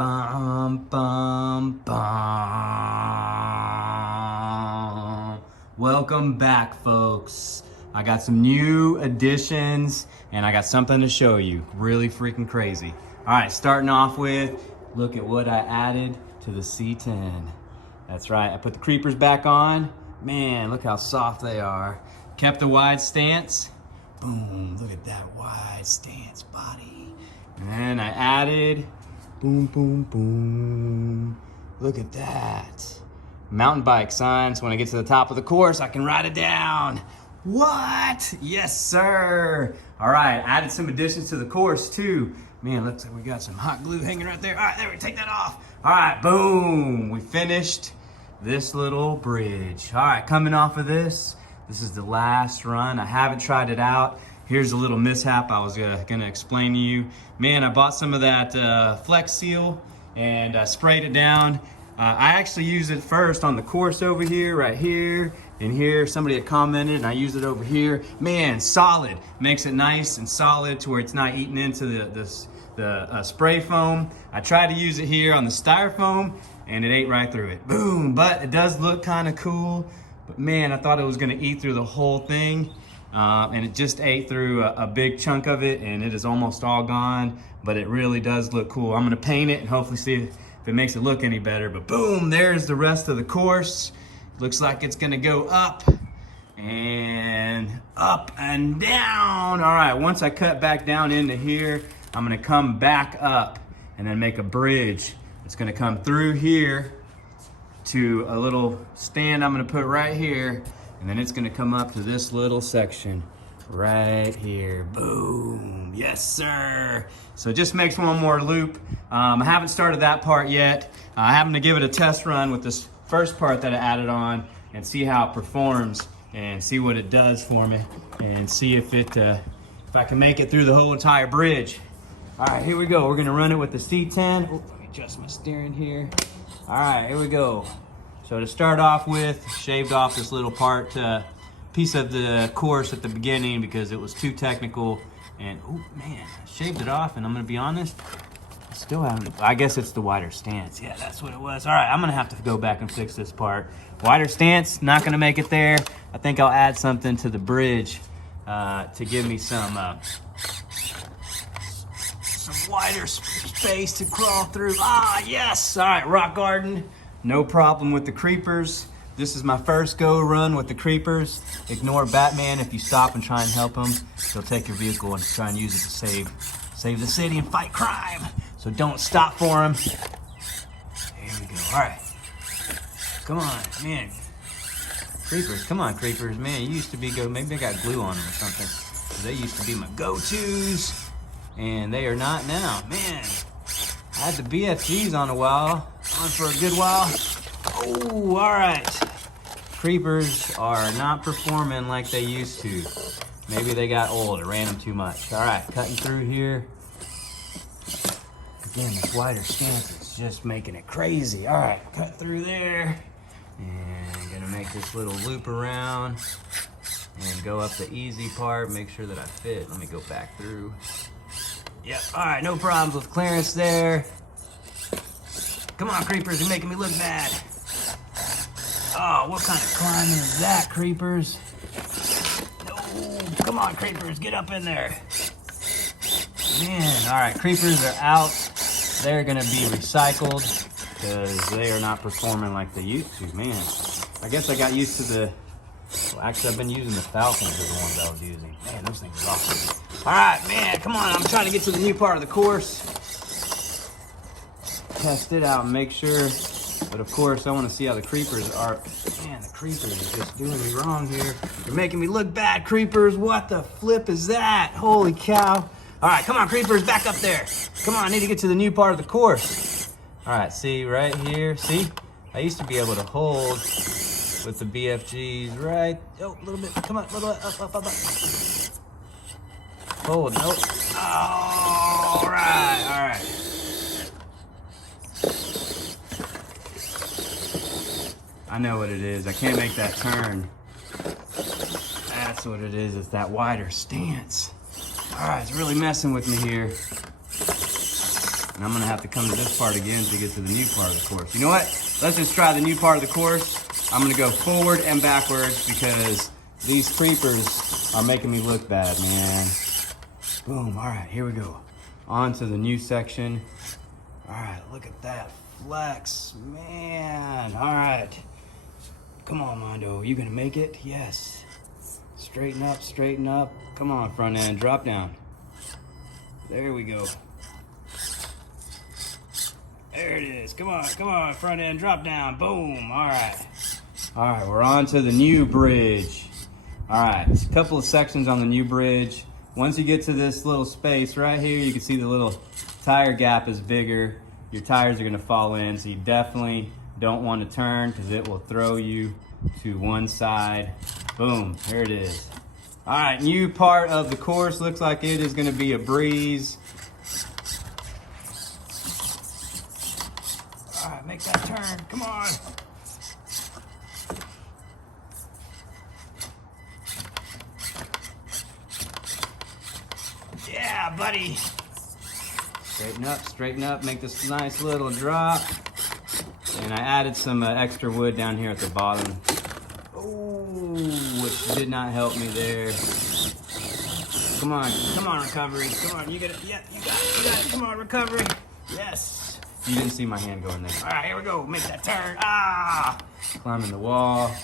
Bum, bum, bum. Welcome back, folks. I got some new additions and I got something to show you. Really freaking crazy. All right, starting off with, look at what I added to the C-10. That's right, I put the creepers back on. Man, look how soft they are. Kept the wide stance. Boom, look at that wide stance body. And then I added, boom, boom, boom. Look at that. Mountain bike sign, so when I get to the top of the course, I can ride it down. What? Yes, sir. All right, added some additions to the course too. Man, looks like we got some hot glue hanging right there. All right, there we take that off. All right, boom. We finished this little bridge. All right, coming off of this is the last run. I haven't tried it out. Here's a little mishap I was gonna explain to you. Man, I bought some of that flexseal and I sprayed it down. I actually used it first on the course over here, right here, and here. Somebody had commented and I used it over here. Man, solid. Makes it nice and solid to where it's not eating into the spray foam. I tried to use it here on the Styrofoam and it ate right through it. Boom, but it does look kind of cool. But man, I thought it was gonna eat through the whole thing. And it just ate through a big chunk of it and it is almost all gone, but it really does look cool. I'm gonna paint it and hopefully see if it makes it look any better. But boom, there's the rest of the course. Looks like it's gonna go up and down. All right, once I cut back down into here, I'm gonna come back up and then make a bridge. It's gonna come through here to a little stand I'm gonna put right here, and then it's gonna come up to this little section right here. Boom, yes sir. So it just makes one more loop. I haven't started that part yet. I happen to give it a test run with this first part that I added on and see how it performs and see what it does for me and see if I can make it through the whole entire bridge. All right, here we go. We're gonna run it with the C-10. Oh, let me adjust my steering here. All right, here we go. So to start off with, shaved off this little piece of the course at the beginning because it was too technical. And oh man, I shaved it off and I'm gonna be honest, I still haven't, I guess it's the wider stance. Yeah, that's what it was. All right, I'm gonna have to go back and fix this part. Wider stance, not gonna make it there. I think I'll add something to the bridge to give me some wider space to crawl through. Ah, yes, all right, rock garden. No problem with the creepers. This is my first go run with the creepers. Ignore Batman if you stop and try and help him. He'll take your vehicle and try and use it to save the city and fight crime. So don't stop for him. Here we go, all right. Come on, man. Creepers, come on creepers, man. You used to be maybe I got glue on them or something. They used to be my go-tos and they are not now. Man, I had the BFGs on for a good while. Oh, all right. Creepers are not performing like they used to. Maybe they got old, it ran them too much. All right, cutting through here. Again, this wider stance is just making it crazy. All right, cut through there. And I'm gonna make this little loop around and go up the easy part, make sure that I fit. Let me go back through. Yep, all right, no problems with clearance there. Come on, creepers, you're making me look bad. Oh, what kind of climbing is that, creepers? No, come on, creepers, get up in there. Man, all right, creepers are out. They're gonna be recycled because they are not performing like they used to. Man, I guess I got used to well, actually I've been using the falcons are the ones I was using. Man, those things are awesome. All right, man, come on, I'm trying to get to the new part of the course. Test it out and make sure. But of course, I want to see how the creepers are. Man, the creepers are just doing me wrong here. You're making me look bad, creepers. What the flip is that? Holy cow. All right, come on, creepers, back up there. Come on, I need to get to the new part of the course. All right, see right here. See, I used to be able to hold with the BFGs right. Oh, a little bit. Come on, a little bit. Up. Hold, nope. All right. I know what it is. I can't make that turn. That's what it is. It's that wider stance. All right, it's really messing with me here. And I'm gonna have to come to this part again to get to the new part of the course. You know what? Let's just try the new part of the course. I'm gonna go forward and backwards because these creepers are making me look bad, man. Boom, all right, here we go. On to the new section. All right, look at that flex, man. All right, come on, Mondo, you gonna make it? Yes. Straighten up, straighten up. Come on, front end, drop down. There we go. There it is, come on, front end, drop down, boom, all right. All right, we're on to the new bridge. All right, a couple of sections on the new bridge. Once you get to this little space right here, you can see the little tire gap is bigger. Your tires are gonna fall in, so you definitely don't want to turn because it will throw you to one side. Boom, there it is. All right, new part of the course. Looks like it is gonna be a breeze. All right, make that turn, come on. Yeah, buddy. Straighten up, make this nice little drop. And I added some extra wood down here at the bottom. Oh, which did not help me there. Come on, recovery. Come on, you get it. Yeah, you got it. Come on, recovery. Yes. You didn't see my hand going there. All right, here we go. Make that turn. Ah! Climbing the wall.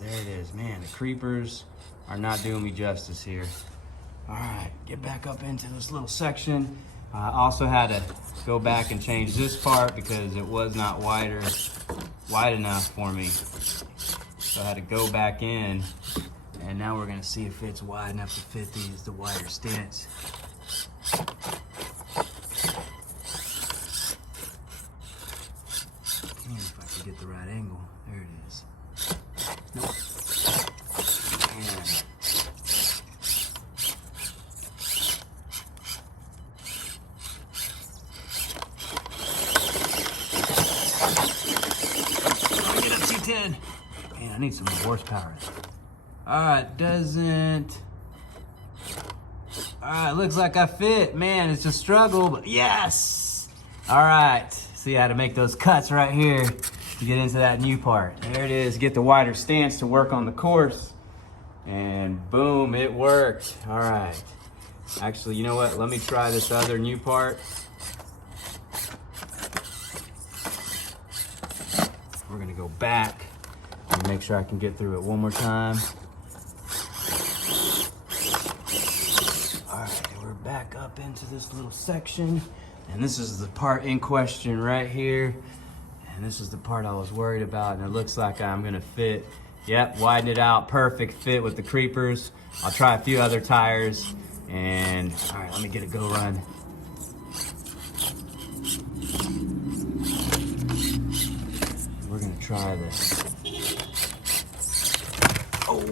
There it is, man, the creepers are not doing me justice here. All right, get back up into this little section. I also had to go back and change this part because it was not wide enough for me. So I had to go back in, and now we're gonna see if it's wide enough to fit the wider stance. Man, if I could get the right angle, there it is. Nope. Man. Get up, C-10. Man, I need some more horsepower. All right, doesn't. All right, looks like I fit. Man, it's a struggle, but yes. All right, see how to make those cuts right here to get into that new part. There it is, get the wider stance to work on the course. And boom, it worked. All right. Actually, you know what? Let me try this other new part. We're gonna go back and make sure I can get through it one more time. All right, we're back up into this little section. And this is the part in question right here. And this is the part I was worried about, and it looks like I'm gonna fit. Yep, widen it out, perfect fit with the creepers. I'll try a few other tires, and all right, let me get a go run. We're gonna try this. Oh!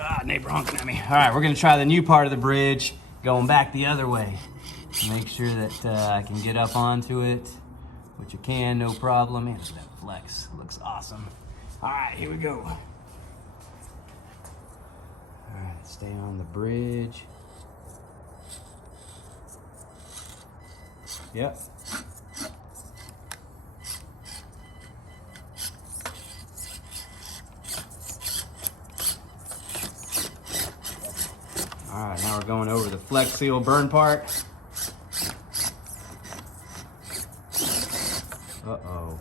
Ah, neighbor honking at me. All right, we're gonna try the new part of the bridge, going back the other way. Make sure that I can get up onto it, which you can, no problem. Man, look at that flex, looks awesome. All right, here we go. All right, stay on the bridge. Yep. All right, now we're going over the flexseal burn part. Uh-oh.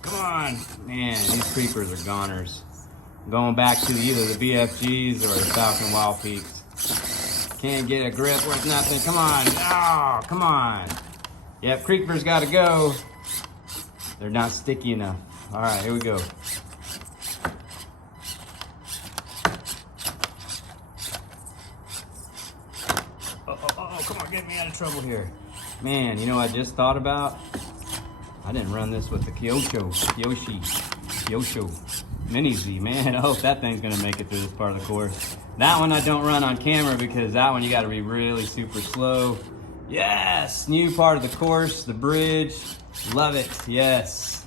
Come on. Man, these creepers are goners. I'm going back to either the BFGs or the Falcon wildpeaks. Can't get a grip worth nothing. Come on. Oh, come on. Yep, creepers gotta go. They're not sticky enough. All right, here we go. Oh, come on, get me out of trouble here. Man, you know what I just thought about? I didn't run this with the Kyosho Mini Z, man. I hope that thing's gonna make it through this part of the course. That one I don't run on camera because that one you gotta be really super slow. Yes, new part of the course, the bridge. Love it, yes.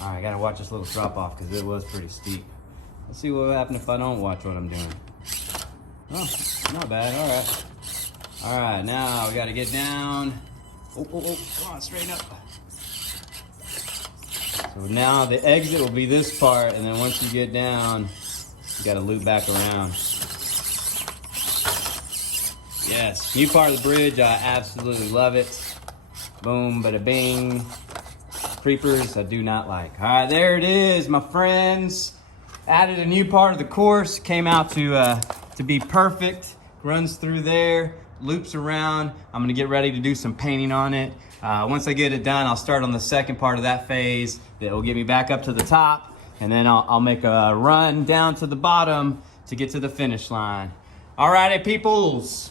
All right, I gotta watch this little drop off because it was pretty steep. Let's see what will happen if I don't watch what I'm doing. Oh, not bad, all right. All right, now we gotta get down. Oh, come on, straighten up. So now the exit will be this part, and then once you get down, you gotta loop back around. Yes, new part of the bridge, I absolutely love it. Boom, bada bing. Creepers, I do not like. All right, there it is, my friends. Added a new part of the course, came out to be perfect. Runs through there, loops around. I'm gonna get ready to do some painting on it. Once I get it done, I'll start on the second part of that phase that will get me back up to the top, and then I'll make a run down to the bottom to get to the finish line. All righty, peoples.